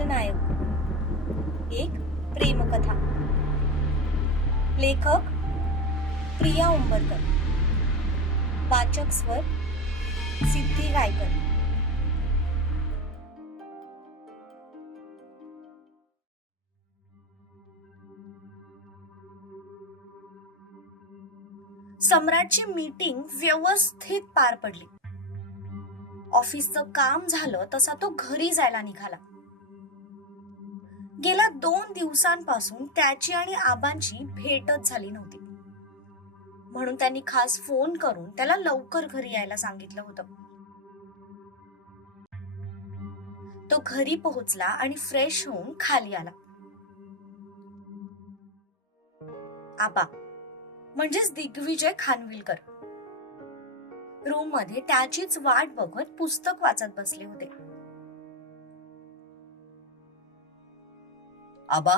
खलनायक एक प्रेमकथा. लेखक प्रिया उंबरकर. वाचक स्वर सिद्धी गायकर. सम्राटची मीटिंग व्यवस्थित पार पडली. ऑफिसचं काम झालं तसा तो घरी जायला निघाला. गेल्या दोन दिवसांपासून त्याची आणि आबांची भेटच झाली नव्हती. म्हणून त्यांनी खास फोन करून त्याला लवकर घरी यायला सांगितलं होतं. तो घरी पोहोचला आणि फ्रेश होऊन खाली आला. आबा म्हणजेच दिग्विजय खानविलकर. रूममध्ये त्याचीच वाट बघत पुस्तक वाचत बसले होते. आबा?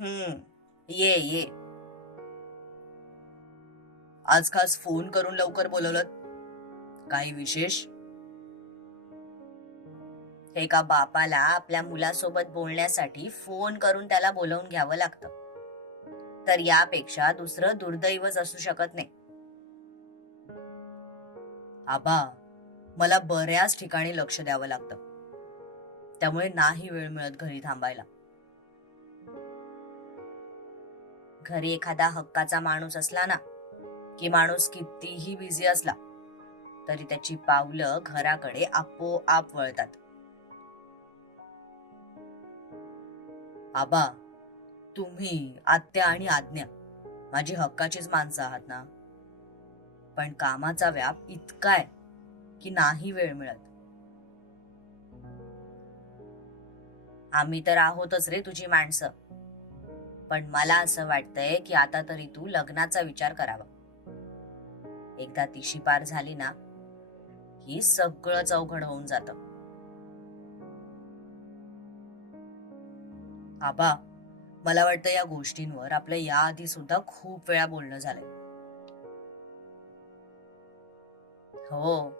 हम्म. ये ये. आज खास फोन करून लवकर बोलवलं काही विशेष? एका बापाला आपल्या मुलासोबत बोलण्यासाठी फोन करून त्याला बोलवून घ्यावं लागतं? तर यापेक्षा दुसरं दुर्दैवच असू शकत नाही. आबा मला बऱ्याच ठिकाणी लक्ष द्यावं लागतं. त्यामुळे नाही वेळ मिळत घरी थांबायला. घरी एखादा हक्काचा माणूस असला ना की माणूस कितीही बिझी असला तरी त्याची पावलं घराकडे आपोआप वळतात. आबा तुम्ही आत्या आणि आज्ञा माझी हक्काचीच माणसं आहात ना? पण कामाचा व्याप इतका आहे की नाही वेळ मिळत. आम्ही तर आहोतच रे तुझी माणसं. पण मला असं वाटतंय की आता तरी तू लग्नाचा विचार करावा. एकदा तिशी पार झाली ना की सगळंच अवघड होऊन जात. आबा मला वाटतं या गोष्टींवर आपलं याआधी सुद्धा खूप वेळा बोलणं झालंय. हो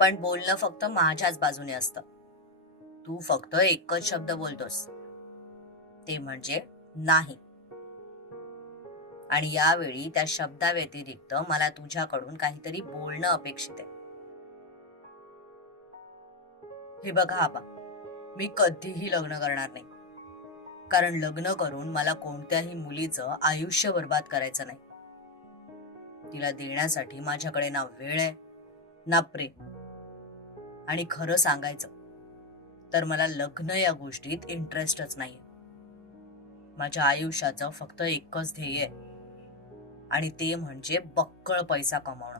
पण बोलणं फक्त माझ्याच बाजूने असतं. तू फक्त एकच शब्द बोलतोस. ते म्हणजे नाही. आणि यावेळी त्या शब्दाव्यतिरिक्त मला तुझ्याकडून काहीतरी बोलणं अपेक्षित आहे. हे बघा आबा मी कधीही लग्न करणार नाही. कारण लग्न करून मला कोणत्याही मुलीचं आयुष्य बर्बाद करायचं नाही. तिला देण्यासाठी माझ्याकडे ना वेळ आहे ना प्रेम. आणि खरं सांगायचं तर मला लग्न या गोष्टीत इंटरेस्टच नाही माझ्या आयुष्याचं फक्त एकच ध्येय आहे. आणि ते म्हणजे बक्कळ पैसा कमावणं.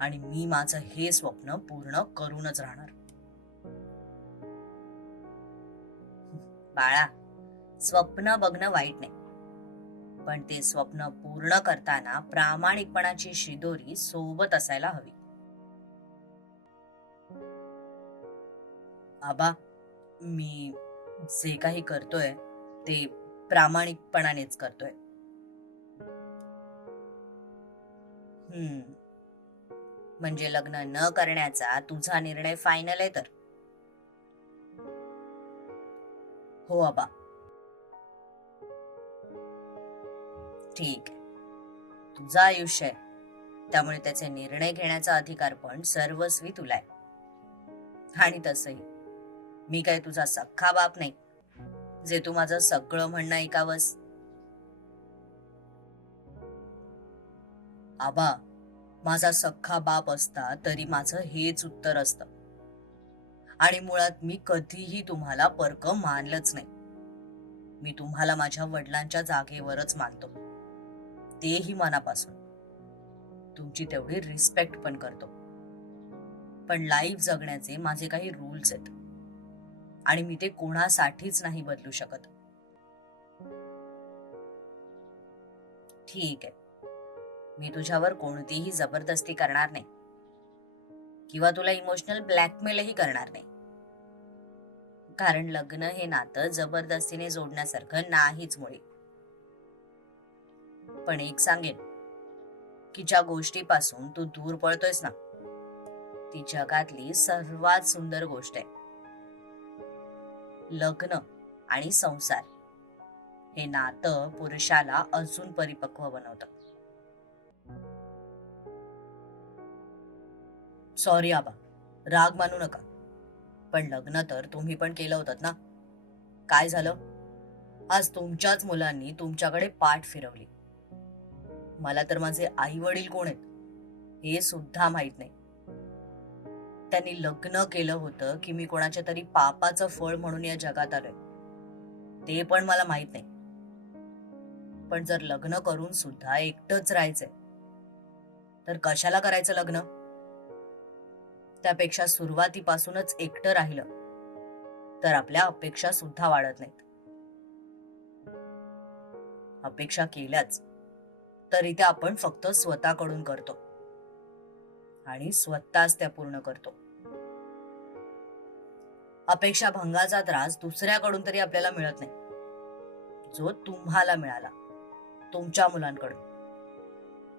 आणि मी माझं हे स्वप्न पूर्ण करूनच राहणार. बाळा स्वप्न बघणं वाईट नाही. पण ते स्वप्न पूर्ण करताना प्रामाणिकपणाची शिदोरी सोबत असायला हवी. आबा मी जे काही करतोय ते प्रामाणिकपणानेच करतोय. हम्म. म्हणजे लग्न न करण्याचा तुझा निर्णय फायनल आहे तर? हो आबा. ठीक. तुझा आयुष्य आहे. त्यामुळे त्याचे निर्णय घेण्याचा अधिकार पण सर्वस्वी तुला आहे. आणि तसही. मी काय तुझा सख्खा बाप नाही. जे तू माझं सगळं म्हणणं ऐकावंस. आबा माझा सख्खा बाप असता तरी माझं हेच उत्तर असतं. आणि मुळात मी कधीही तुम्हाला परक मानलंच नाही. मी तुम्हाला माझ्या वडिलांच्या जागेवरच मानतो. तेही मनापासून. तुमची तेवढी रिस्पेक्ट पण करतो. पण लाईफ जगण्याचे माझे काही रूल्स आहेत. आणि मी ते कोणासाठीच नाही बदलू शकत. ठीक आहे. मी तुझ्यावर कोणतीही जबरदस्ती करणार नाही. किंवा तुला इमोशनल ब्लॅकमेलही करणार नाही. कारण लग्न हे नातं जबरदस्तीने जोडण्यासारखं नाहीच मुळे. पण एक सांगेन की ज्या गोष्टीपासून तू दूर पळतोयस ना ती जगातली सर्वात सुंदर गोष्ट आहे. लग्न आणि संसार. हे नातं पुरुषाला अजून परिपक्व बनवतं. सॉरी आबा राग मानू नका. पण लग्न तर तुम्ही पण केलं होतं ना? काय झालं? आज तुमच्याच मुलांनी तुमच्याकडे पाठ फिरवली. मला तर माझे आई वडील कोण आहेत? हे सुद्धा माहीत नाही. त्यांनी लग्न केलं होतं की मी कोणाच्या तरी पापाचं फळ म्हणून या जगात आलोय. ते पण मला माहीत नाही. पण जर लग्न करून सुद्धा एकटंच राहायचंय तर कशाला करायचं लग्न? त्यापेक्षा सुरुवातीपासूनच एकटं राहिलं तर आपल्या अपेक्षा सुद्धा वाढत नाहीत. अपेक्षा केल्याच तरी त्या आपण फक्त स्वतःकडून करतो. आणि स्वतःच त्या पूर्ण करतो. अपेक्षा भंगाचा त्रास दुसऱ्याकडून तरी आपल्याला मिळत नाही. जो तुम्हाला मिळाला तुमच्या मुलांकडून.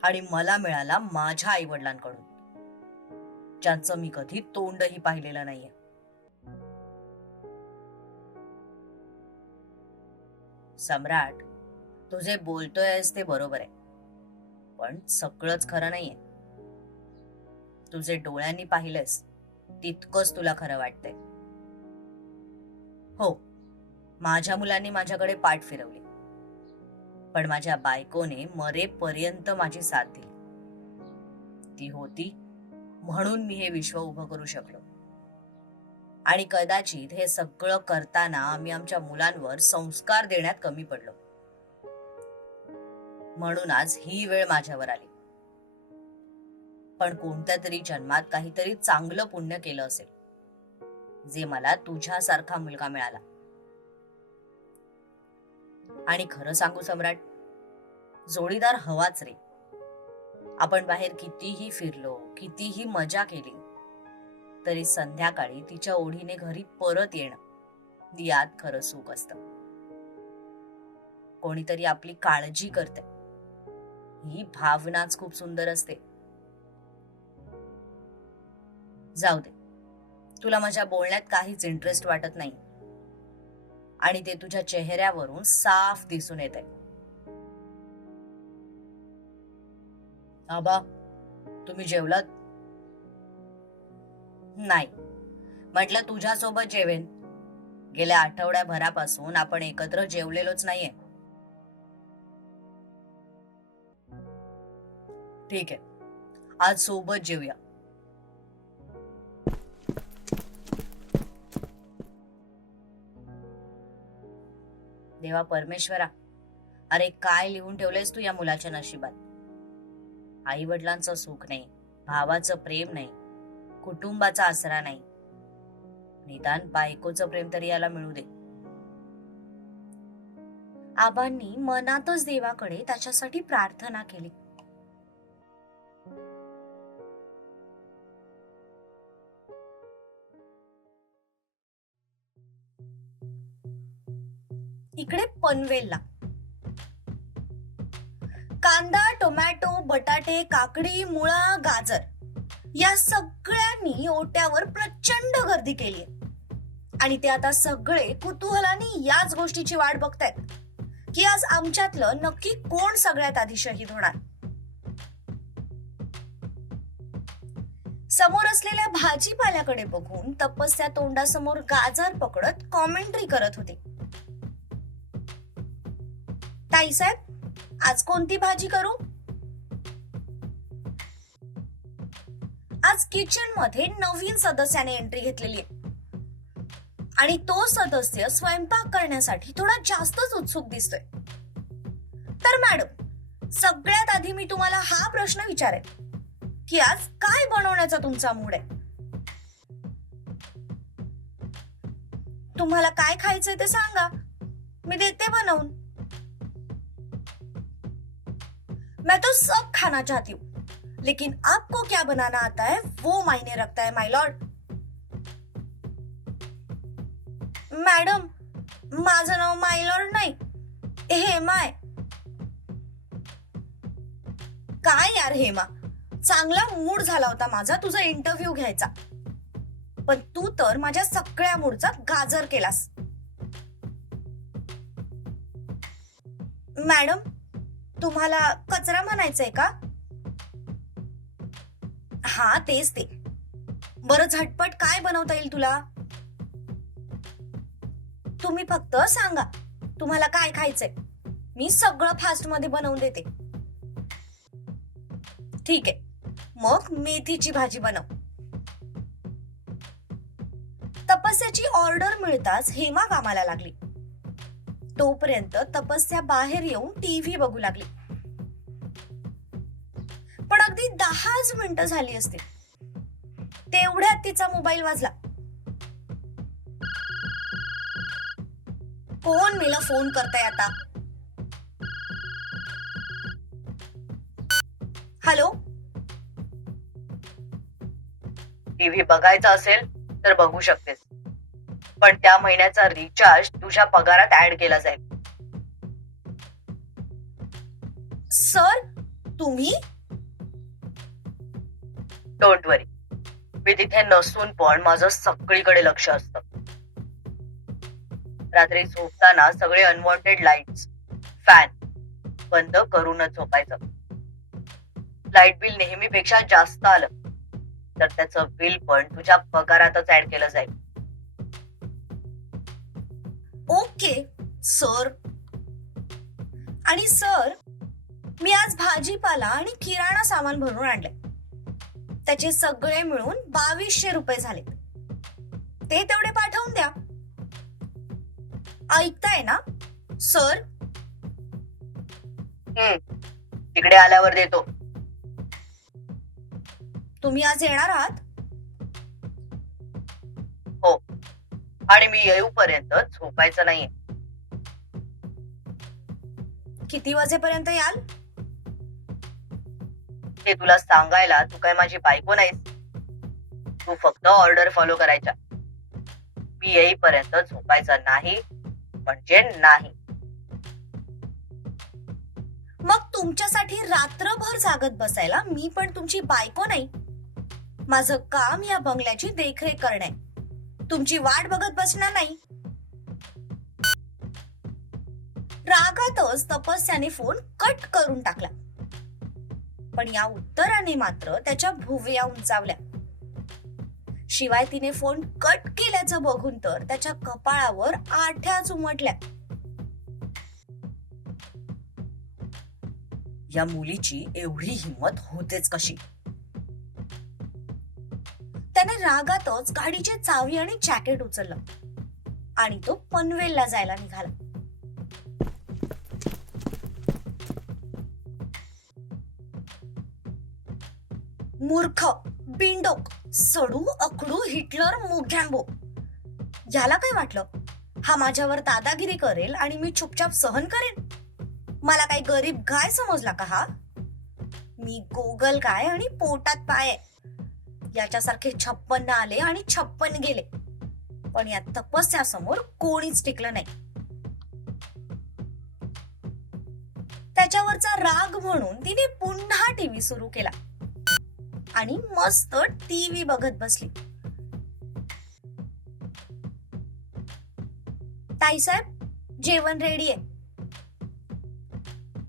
आणि मला मिळाला माझ्या आई वडिलांकडून ज्यांचं मी कधी तोंडही पाहिलेलं नाहीये. सम्राट तू जे बोलतोयस ते बरोबर आहे. पण सगळंच खरं नाहीये. तू जे डोळ्यांनी पाहिलंस तितकंच तुला खरं वाटतंय. हो माझ्या मुलांनी माझ्याकडे पाठ फिरवली. पण माझ्या बायकोने मरेपर्यंत माझी साथ दिली. ती होती म्हणून मी हे विश्व उभं करू शकलो. आणि कदाचित हे सगळं करताना आम्ही आमच्या मुलांवर संस्कार देण्यात कमी पडलो. म्हणून आज ही वेळ माझ्यावर आली. पण कोणत्या तरी जन्मात काहीतरी चांगलं पुण्य केलं असेल. जे मला तुझ्यासारखा मुलगा मिळाला. आणि खरं सांगू सम्राट जोडीदार हवाच रे. आपण बाहेर कितीही फिरलो कितीही मजा केली तरी संध्याकाळी तिच्या ओढीने घरी परत येणं यात खरं सुख असत. कोणीतरी आपली काळजी करते ही भावनाच खूप सुंदर असते. जाऊ दे. तुला माझ्या बोलण्यात काहीच इंटरेस्ट वाटत नाही. आणि ते तुझ्या चेहऱ्यावरून साफ दिसून येत आहे आबा तुम्ही जेवलात? नाही. म्हटलं तुझ्यासोबत जेवेन. गेल्या आठवड्याभरापासून आपण एकत्र जेवलेलोच नाहीये. ठीक आहे. आज सोबत जेवूया देवा परमेश्वरा. अरे काय लिहून ठेवलंयस तू या मुलाच्या नशिबात? आई वडिलांचं सुख नाही भावाचं प्रेम नाही कुटुंबाचा आसरा नाही. निदान बायकोचं प्रेम तरी याला मिळू दे. आबांनी मनातच देवाकडे त्याच्यासाठी प्रार्थना केली. पनवेलला. कांदा टोमॅटो बटाटे काकडी मुळा गाजर या सगळ्यांनी ओट्यावर प्रचंड गर्दी केली आणि ते आता सगळे कुतूहलाने याच गोष्टीची वाट बघतायत की आज आमच्यातलं नक्की कोण सगळ्यात आधी शहीद होणार? समोर असलेल्या भाजीपाल्याकडे बघून तपस्या तोंडासमोर गाजर पकडत कॉमेंट्री करत होती. ताईसाहेब आज कोणती भाजी करू? आज किचनमध्ये नवीन सदस्याने एंट्री घेतलेली आहे. आणि तो सदस्य स्वयंपाक करण्यासाठी थोडा जास्तच उत्सुक दिसतोय. तर मॅडम सगळ्यात आधी मी तुम्हाला हा प्रश्न विचारेन की आज काय बनवण्याचा तुमचा मूड आहे? तुम्हाला काय खायचंय ते सांगा. मी देते बनवून. मैं तो सब खाना चाहती हूँ। लेकिन आपको क्या बनाना आता है वो मायने रखता है माय लॉर्ड मॅडम माझं नाव मायलॉर्ड नाही हेमा आहे काय यार हेमा? चांगला मूड झाला होता माझा तुझा इंटरव्ह्यू घ्यायचा. पण तू तर माझ्या सगळ्या मूडचा गाजर केलास. मॅडम तुम्हाला कचरा म्हणायचंय का? हा तेच ते. बरं झटपट काय बनवता येईल तुला? तुम्ही फक्त सांगा तुम्हाला काय खायचंय? मी सगळं फास्टमध्ये बनवून देते. ठीक आहे मग मेथीची भाजी बनव. तपस्याची ऑर्डर मिळताच हेमा कामाला लागली. तोपर्यंत तपस्या बाहेर येऊन टीव्ही बघू लागली. पण अगदी दहाच मिनिटं झाली असतील तेवढ्यात तिचा मोबाईल वाजला. कोण मला फोन करताय आता? हॅलो? टीव्ही बघायचा असेल तर बघू शकतेस. पण त्या महिन्याचा रिचार्ज तुझ्या पगारात ऍड केला जाईल. सर तुम्ही? डोंट वरी मी तिथे नसून पण माझं सगळीकडे लक्ष असतं. रात्री झोपताना सगळे अनवॉन्टेड लाईट्स फॅन बंद करूनच झोपायचं. लाइट बिल नेहमीपेक्षा जास्त आलं तर त्याचं बिल पण तुझ्या पगारातच ऍड केलं जाईल. Okay sir. आणि सर मी आज भाजीपाला आणि किराणा सामान भरून आणले त्याचे सगळे मिळून बावीसशे रुपये झाले ते तेवढे पाठवून द्या. ऐकताय ना? सर? हम्म. तिकडे आल्यावर देतो. तुम्ही आज येणार आहात? आणि मी येऊपर्यंत झोपायचं नाहीये. किती वाजेपर्यंत याल? हे तुला सांगायला तू काय माझी बायको नाहीस. तू फक्त ऑर्डर फॉलो करायच्या मी येईपर्यंत झोपायचं नाही म्हणजे नाही. मग तुमच्यासाठी रात्रभर जागत बसायला मी पण तुमची बायको नाही. माझं काम या बंगल्याची देखरेख करणे. तुमची वाट बघत बसणार नाही. रागातच तपस्याने फोन कट करून टाकला. पण या उत्तराने मात्र त्याच्या भुवया उंचावल्या. शिवाय तिने फोन कट केल्याचं बघून तर त्याच्या कपाळावर आठ्याच उमटल्या या मुलीची एवढी हिंमत होतेच कशी? त्याने रागातच गाडीची चावी आणि जॅकेट उचललं. आणि तो पनवेलला जायला निघाला. मूर्ख बिंडोक सडू अकडू हिटलर मुघ्यांबो याला काय वाटलं? हा माझ्यावर दादागिरी करेल आणि मी चुपचाप सहन करेन? मला काही गरीब गाय समजला का हा? मी गोगल गाय आणि पोटात पाय आहे. याच्यासारखे छप्पन्न आले आणि छप्पन गेले. पण या तपस्यासमोर कोणीच टिकलं नाही. त्याच्यावरचा राग म्हणून तिने पुन्हा टीव्ही सुरू केला. आणि मस्त टीव्ही बघत बसली. ताईसाहेब जेवण रेडी आहे.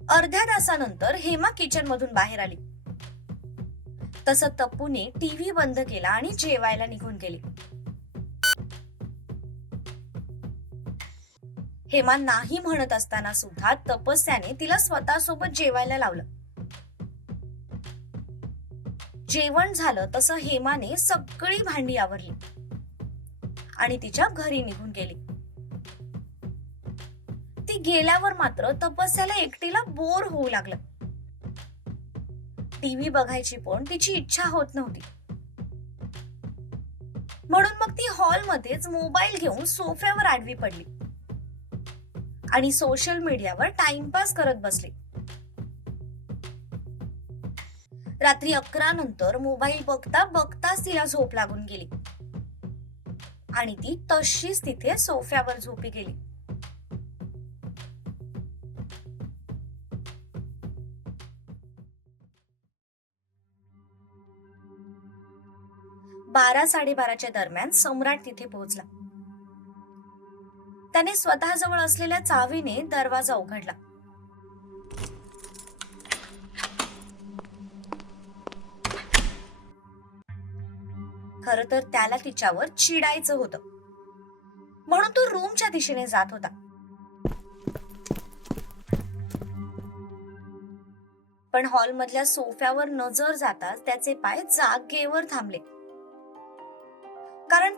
अर्ध्या तासानंतर हेमा किचन मधून बाहेर आली. तसं तप्पूने टीव्ही बंद केला आणि जेवायला निघून गेली. हेमा नाही म्हणत असताना सुद्धा तपस्याने तिला स्वतःसोबत जेवायला लावलं. जेवण झालं तसं हेमाने सगळी भांडी आवरली. आणि तिच्या घरी निघून गेली. ती गेल्यावर मात्र तपस्याला एकटीला बोर होऊ लागलं. टीव्ही बघायची पण तिची इच्छा होत नव्हती. म्हणून मग ती हॉलमध्येच मोबाईल घेऊन सोफ्यावर आडवी पडली. आणि सोशल मीडियावर टाइमपास करत बसली. रात्री अकरा नंतर मोबाईल बघता बघताच तिला झोप लागून गेली. आणि ती तशीच तिथे सोफ्यावर झोपी गेली. बारा साडेबाराच्या दरम्यान सम्राट तिथे पोहोचला. त्याने स्वतःजवळ असलेल्या चावीने दरवाजा उघडला. खर तर त्याला तिच्यावर चिडायचं होतं. म्हणून तो रूमच्या दिशेने जात होता. पण हॉलमधल्या सोफ्यावर नजर जाताच त्याचे पाय जागेवर थांबले.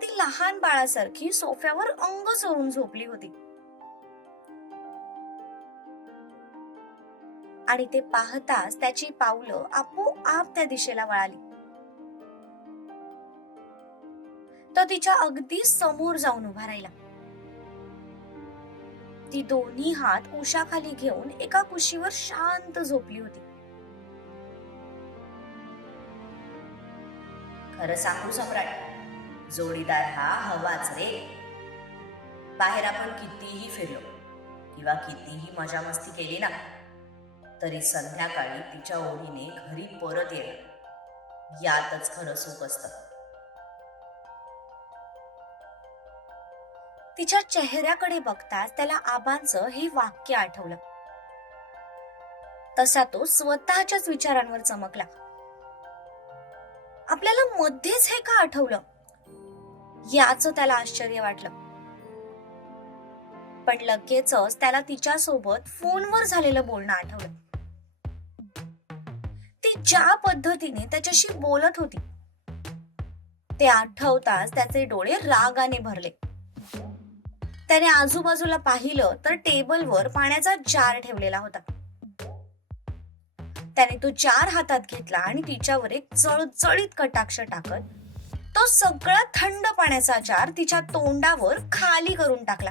ती लहान बाळासारखी सोफ्यावर अंग चोरून झोपली होती. आणि ते पाहताच त्याची पावलं आपोआप त्या दिशेला वळाली. तो तिच्या अगदी समोर जाऊन उभा राहिला. ती दोन्ही हात उशाखाली घेऊन एका कुशीवर शांत झोपली होती. खरं सांगू सम्राट जोडीदार हा हवाच रे. बाहेर आपण कितीही फिरलो किंवा कितीही मजा मस्ती केली ना तरी संध्याकाळी तिच्या ओढीने घरी परत येणं यातच खरं सुख असतं. तिच्या चेहऱ्याकडे बघताच त्याला आबांचं हे वाक्य आठवलं. तसा तो स्वतःच्याच विचारांवर चमकला. आपल्याला मध्येच हे का आठवलं? याच त्याला आश्चर्य वाटलं. पण लगेचच त्याला तिच्यासोबत फोनवर झालेलं बोलणं आठवलं. ती ज्या पद्धतीने त्याच्याशी बोलत होती ते आठवताच त्याचे डोळे रागाने भरले. त्याने आजूबाजूला पाहिलं तर टेबलवर पाण्याचा जार ठेवलेला होता. त्याने तो जार हातात घेतला आणि तिच्यावर एक चळचळीत कटाक्ष टाकत तो सगळा थंड पाण्याचा जार तिच्या तोंडावर खाली करून टाकला.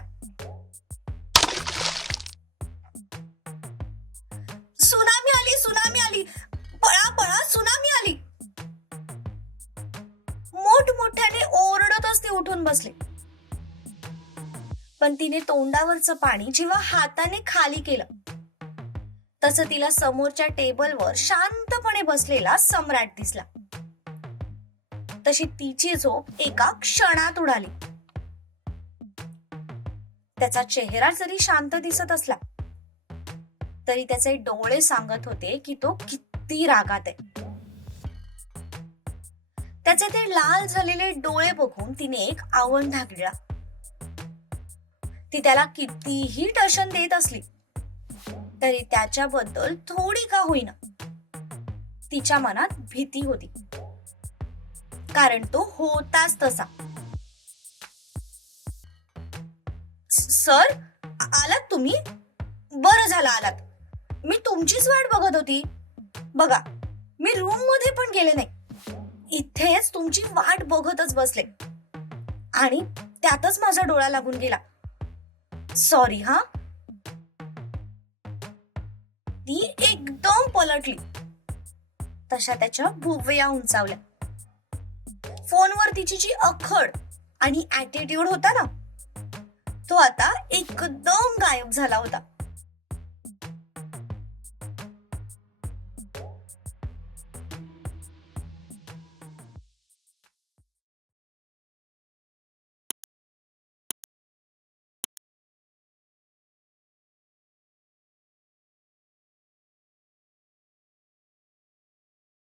सुनामी आली सुनामी आली. पळा पळा सुनामी आली. मोठमोठ्याने ओरडतच ते उठून बसले. पण तिने तोंडावरचं पाणी जेव्हा हाताने खाली केलं तसं तिला समोरच्या टेबलवर शांतपणे बसलेला सम्राट दिसला. तशी तिची झोप एका क्षणात उडाली. त्याचा चेहरा जरी शांत दिसत असला तरी त्याचे डोळे सांगत होते की तो किती रागात आहे. त्याचे ते लाल झालेले डोळे बघून तिने एक आवण गिळला ती त्याला कितीही टशन देत असली तरी त्याच्याबद्दल थोडी का होईना तिच्या मनात भीती होती. कारण तो होताच तसा. सर आलात तुम्ही? बरं झालं आलात. मी तुमचीच वाट बघत होती. बघा मी रूममध्ये पण गेले नाही. इथेच तुमची वाट बघतच बसले. आणि त्यातच माझा डोळा लागून गेला. सॉरी हा? ती एकदम पलटली. तशा त्याच्या भुवया उंचावल्या. फोनवर तिची जी अखड आणि ऍटिट्यूड होता ना तो आता एकदम गायब झाला होता.